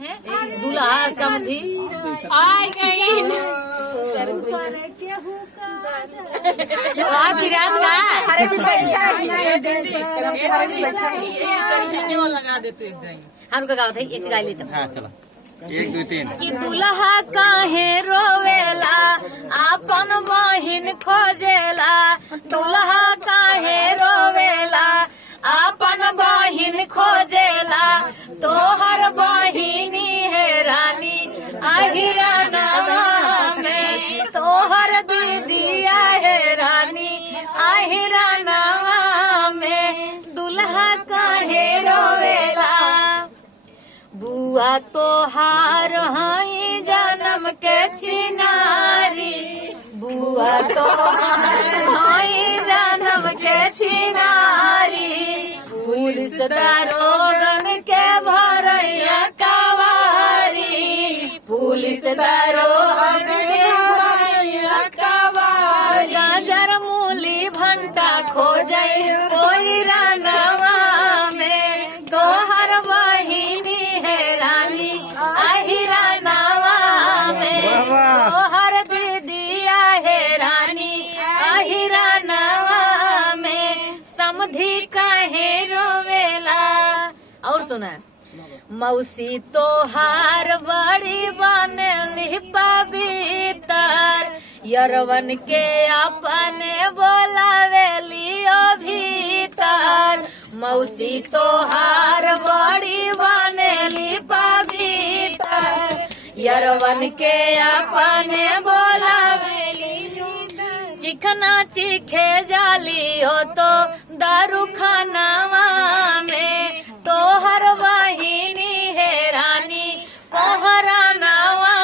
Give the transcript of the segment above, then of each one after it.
दूल्हा समधी आई गई लगा दे तू एक हम गाँव थे एक गाय लेते हाँ चलो 1 2 3 कि दूल्हा काहे रोवेला अपन बहिन खोजेला दूल्हा काहे रोवेला अपन बहिन खोजेला तोहर बहिनी है रानी अहिराना में तोहर दीदिया है रानी अहिराना में दूल्हा काहे रोवेला बुआ तोहार हई जन्म के छिनारी बुआ तोहार हई जन्म के छिनारी पुलिस दारोगन के भरैया कवारी पुलिस दारोगन के भरैया कवारी गाजर मूली भंटा खोजै कोई रानवा में तोहर बहिनी है रानी अहिरानावा में तोहर दीदिया है रानी अहिरानावा में समधी काहे रोवेला। और सुना मौसी तोहार बड़ी बनली पवित्र यरवन के अपने बोलावेली भीतर मौसी तोहार बड़ी बनली पवित्र यरवन के अपने बोलावेली चिकना चिखे जाली हो तो दारू खानावा में तोहर बहिनी है रानी कोहरा नावा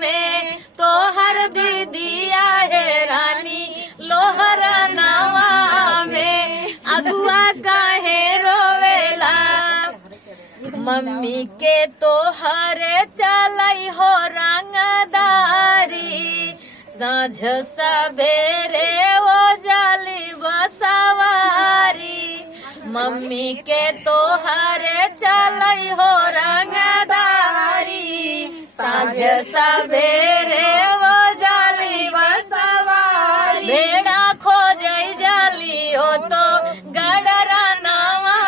में तोहर दीदिया है रानी लोहरा नावा में अगुआ काहे रोवेला मम्मी के तोहरे चलई हो रंगदारी साँझ सवेरे वो जाली बसवारी मम्मी के तोहरे चलई हो रंगदारी साँझ सवेरे वो जाली बसवारी भेड़ा खोजई जाली हो तो गडरा नावा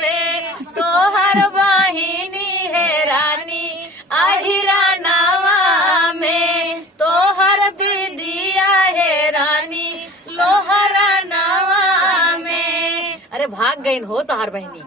में तोहर बहिनी है रानी अहिरा नावा में तोहर दीदिया है रानी लोहरा नावा में। अरे भाग गई हो तोहर बहिनी।